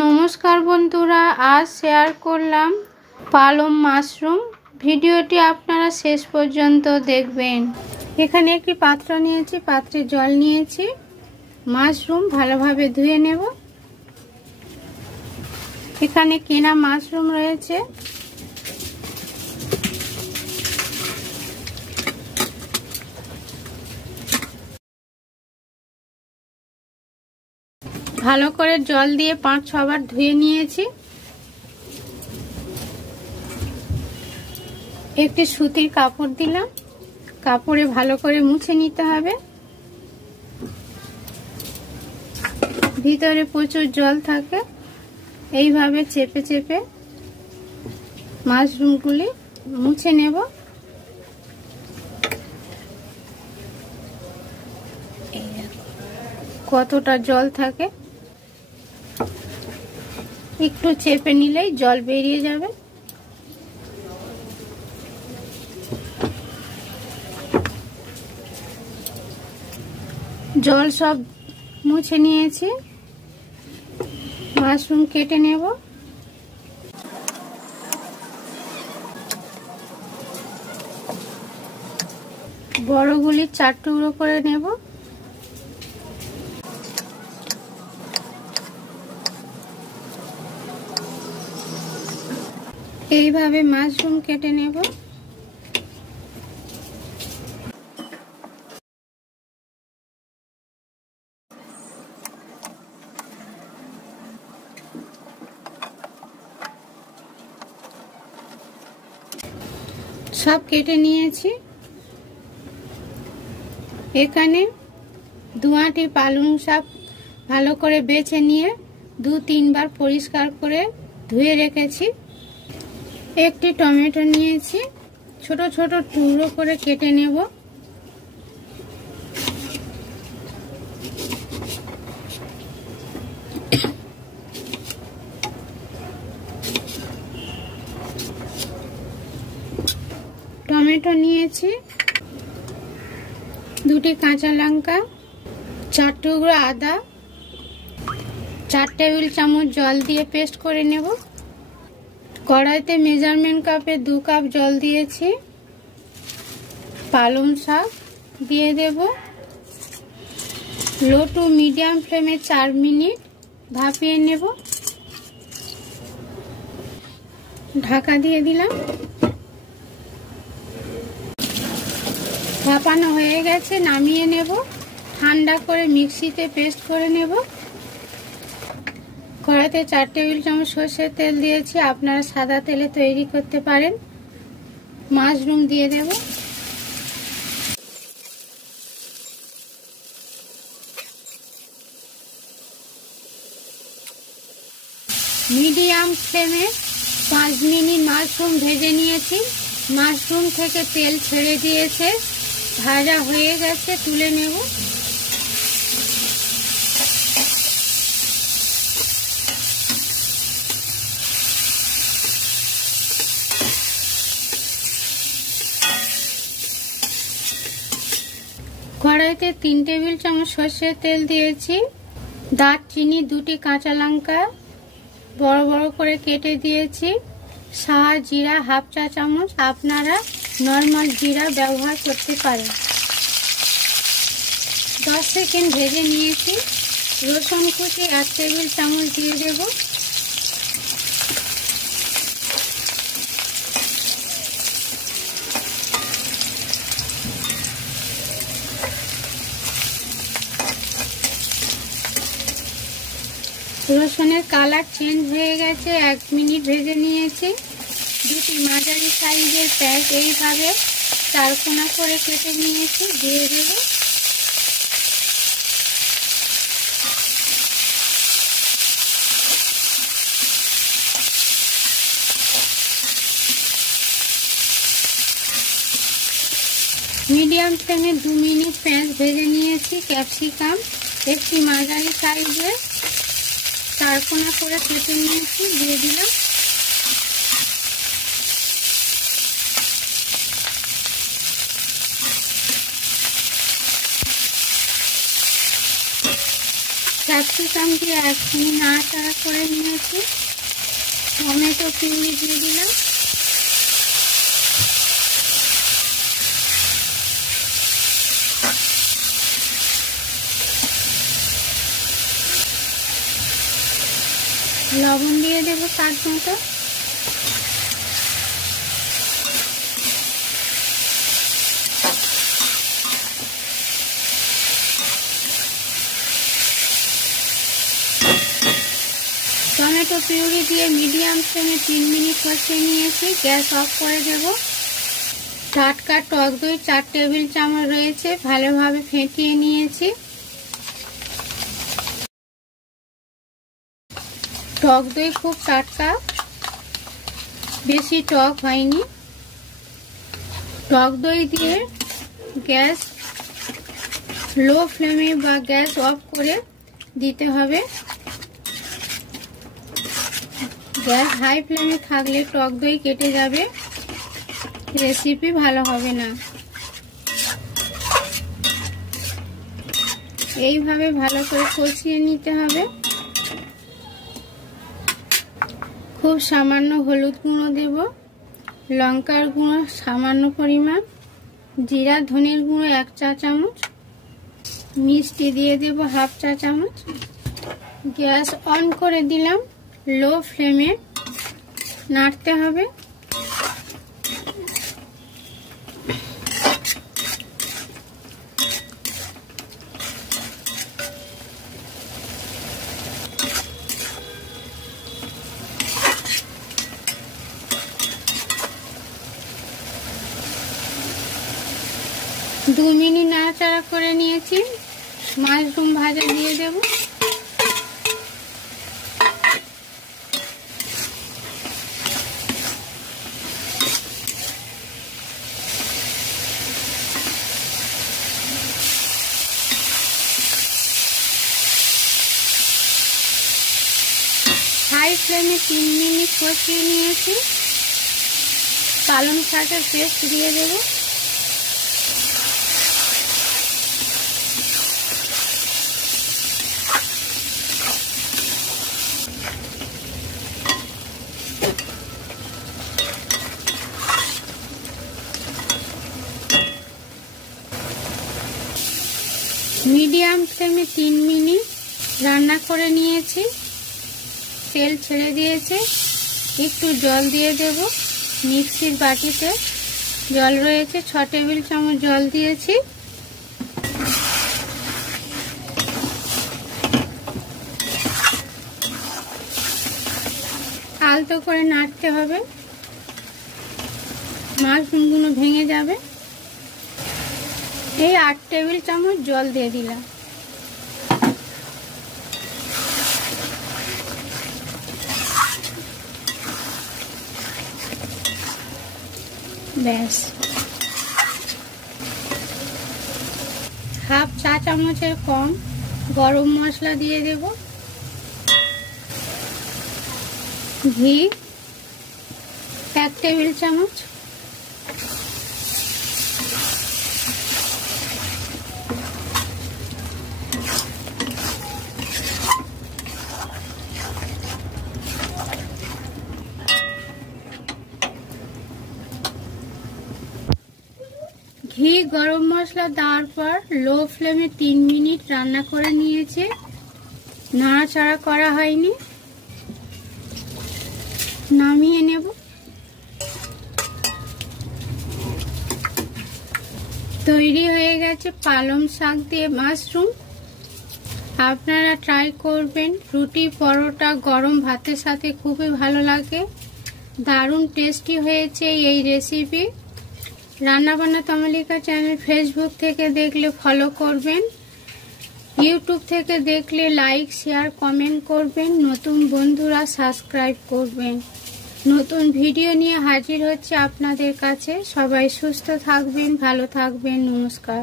নমস্কার বন্ধুরা, আজ শেয়ার করলাম পালং মাশরুম। ভিডিওটি আপনারা শেষ পর্যন্ত দেখবেন। এখানে একটি পাত্র নিয়েছি, পাত্রে জল নিয়েছি। মাশরুম ভালোভাবে ধুয়ে নেব। এখানে কেনা মাশরুম রয়েছে। ভালো করে জল দিয়ে 5-6 বার ধুয়ে নিয়েছি। একটি সুতির কাপড় দিলাম, কাপড়ে ভালো করে মুছে নিতে হবে। ভিতরে প্রচুর জল থাকে। এইভাবে চেপে চেপে মাশরুমগুলি মুছে নেব। কতটা জল থাকে, একটু চেপে নিলেই জল বেরিয়ে যাবে। জল সব মুছে নিয়েছি। মাশরুম কেটে নেব। বড়গুলি 4 টুকরো করে নেব। এইভাবে মাশরুম কেটে নেব। সব কেটে নিয়েছি। এখানে 2 আঁটি পালং শাক ভালো করে বেছে নিয়ে 2-3 বার পরিষ্কার করে ধুয়ে রেখেছি। একটি টমেটো নিয়েছি, ছোট ছোট টুকরো করে কেটে নেব। টমেটো নিয়েছি, 2টি কাঁচা লঙ্কা, 4 টুকরো আদা, 4 টেবিল চামচ জল দিয়ে পেস্ট করে নেব। কড়াইতে মেজারমেন্ট কাপে 2 কাপ জল দিয়েছি। পালং শাক দিয়ে দেব। লো টু মিডিয়াম ফ্লেমে 4 মিনিট ভাপিয়ে নেব। ঢাকা দিয়ে দিলাম। ভাপানো হয়ে গেছে, নামিয়ে নেব। ঠান্ডা করে মিক্সিতে পেস্ট করে নেব। কড়াইতে 4 টেবিল চামচ সরষের তেল দিয়েছি, আপনারা সাদা তেলে তৈরি করতে পারেন। মাশরুম দিয়ে দেব। মিডিয়াম ফ্লেমে 5 মিনিট মাশরুম ভেজে নিয়েছি। মাশরুম থেকে তেল ছেড়ে দিয়েছে, ভাজা হয়ে গেছে, তুলে নেব। কড়াইতে 3 টেবিল চামচ সরষের তেল দিয়েছি। দারচিনি, 2টি কাঁচা লঙ্কা বড় বড় করে কেটে দিয়েছি। সাদা জিরা 1/2 চা চামচ, আপনারা নর্মাল জিরা ব্যবহার করতে পারেন। 10 সেকেন্ড ভেজে নিয়েছি। রসুন কুচি 1 টেবিল চামচ দিয়ে দেব। রসুনের কালার চেঞ্জ হয়ে গেছে, 1 মিনিট ভেজে নিয়েছি। 2টি মাঝারি সাইজের পেঁয়াজ এইভাবে 4 কোনা করে কেটে নিয়েছি, দিয়ে দেব। মিডিয়াম ফ্লেমে 2 মিনিট পেঁয়াজ ভেজে নিয়েছি। ক্যাপসিকাম একটি মাঝারি সাইজের 4 কোনা করে কেটে নিয়েছি, দিয়ে দিলাম। ক্যাপসিকাম দিয়ে 1 মিনিট নাড়াচাড়া করে নিয়ে টমেটো পিউরি দিয়ে দিলাম। লবণ দিয়ে দেবো স্বাদ মতো। টমেটো পিউরি দিয়ে মিডিয়াম ফ্লেমে 3 মিনিট কষিয়ে নিয়েছি, গ্যাস অফ করে দেব। টাটকা টক দই 4 টেবিল চামচ রয়েছে, ভালোভাবে ফেটিয়ে নিয়েছি। টক দই খুব টাটকা, বেশি টক হয়নি। টক দই দিয়ে গ্যাস লো ফ্লেমে বা গ্যাস অফ করে দিতে হবে। গ্যাস হাই ফ্লেমে থাকলে টক দই কেটে যাবে, রেসিপি ভালো হবে না। এইভাবে ভালো করে কষিয়ে নিতে হবে। খুব সামান্য হলুদ গুঁড়ো দেব, লঙ্কার গুঁড়ো সামান্য পরিমাণ, জিরা ধনের গুঁড়ো 1 চা চামচ, মিষ্টি দিয়ে দেব 1/2 চা চামচ। গ্যাস অন করে দিলাম, লো ফ্লেমে নাড়তে হবে। দু মিনিট নাড়াচাড়া করে নিয়েছি, মাশরুম ভাজা দিয়ে দেব। হাই ফ্লেমে 3 মিনিট কষিয়ে নিয়েছি। পালং শাকের পেস্ট দিয়ে দেব। মিডিয়াম ফ্লেমে 3 মিনিট রান্না করে নিয়েছি। তেল ছেড়ে দিয়েছে, একটু জল দিয়ে দেব। মিক্সির বাটিতে জল রয়েছে, 6 টেবিল চামচ জল দিয়েছি। আলতো করে নাড়তে হবে, মাশরুমগুলো ভেঙে যাবে। এই 8 টেবিল চামচ জল দিয়ে দিলাম। ব্যাস, 1/2 চা চামচের কম গরম মশলা দিয়ে দেব। ঘি 1 টেবিল চামচ, ঘি গরম মশলা দেওয়ার পর লো ফ্লেমে 3 মিনিট রান্না করে নিয়েছে, নাড়াচাড়া করা হয়নি। নামিয়ে নেব। তৈরি হয়ে গেছে পালং শাক দিয়ে মাশরুম। আপনারা ট্রাই করবেন, রুটি পরোটা গরম ভাতের সাথে খুবই ভালো লাগে। দারুণ টেস্টি হয়েছে এই রেসিপি। রান্নাবান্না তমালিকা চ্যানেল ফেসবুক থেকে দেখলে ফলো করবেন, ইউটিউব থেকে দেখলে লাইক শেয়ার কমেন্ট করবেন, নতুন বন্ধুরা সাবস্ক্রাইব করবেন। নতুন ভিডিও নিয়ে হাজির হচ্ছে আপনাদের কাছে। সবাই সুস্থ থাকবেন, ভালো থাকবেন। নমস্কার।